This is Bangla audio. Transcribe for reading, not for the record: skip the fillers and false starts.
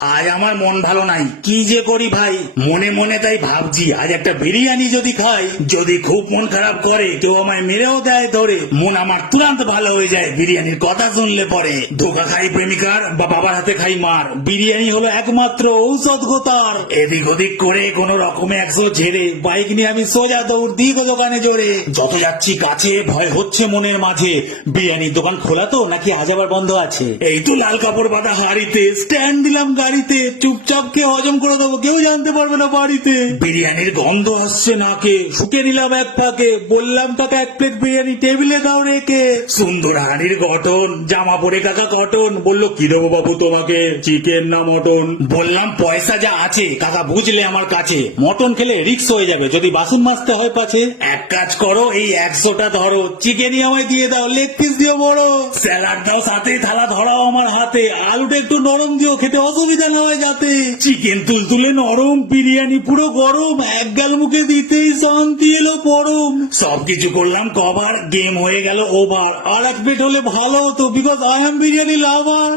আজ আমার মন ভালো নাই, কি যে করি ভাই। মনে মনে তাই ভাবছি আজ একটা বিরিয়ানি যদি খাই, যদি খুব মন খারাপ করে কেউ আমায় মেরেও দেয় ধরে, মন আমার তুরন্ত ভালো হয়ে যায় বিরিয়ানির কথা শুনলে পরে। ধোকা খাই প্রেমিকার বা বাবার হাতে খাই মার, বিরিয়ানি হলো একমাত্র ঔষধ গোতার। এদিক ওদিক করে কোন রকমে 100 ঝেড়ে বাইক নিয়ে আমি সোজা দৌড় দিই দোকানে জোরে। যত যাচ্ছি কাছে ভয় হচ্ছে মনের মাঝে, বিরিয়ানির দোকান খোলা তো নাকি আজ আবার বন্ধ আছে। এই তো লাল কাপড় বাঁধা হাড়িতে স্ট্যান্ড দিলাম গাড়িতে, চুপচাপ কে হজম করে দেবো, কেউ জানতে পারবে না বাড়িতে। বিরিয়ানির গন্ধ আসছে নাকে, শুকে নিলাম এক পাকে, বললাম কাকা 1 প্লেট বিরিয়ানি টেবিলে দাও রেখে। সুন্দর হাড়ির গঠন, জামা পরে কাকা কটন, বললো কি দেবো বাবু তোমাকে, চিকেন না মটন। বললাম পয়সা যা আছে কাকা বুঝলে আমার কাছে, মটন খেলে রিক্স হয়ে যাবে যদি বাসন মাজতে হয় পাছে। এক কাজ করো এই 100টা ধরো, চিকেনই আমায় দিয়ে দাও, লেগ পিস দিও বড়, স্যালাড দাও সাথে, থালা ধরাও আমার হাতে, আলুটা একটু নরম দিও, খেতে অসুবিধা না হয় যাতে। চিকেন তুলতুলে নরম, বিরিয়ানি পুরো গরম, এক গাল মুখে দিতেই শান্তি এলো পরম। সবকিছু করলাম কভার, গেম হয়ে গেল ওভার, আর 1 প্লেট হলে ভালো হতো, because I am biryani lover.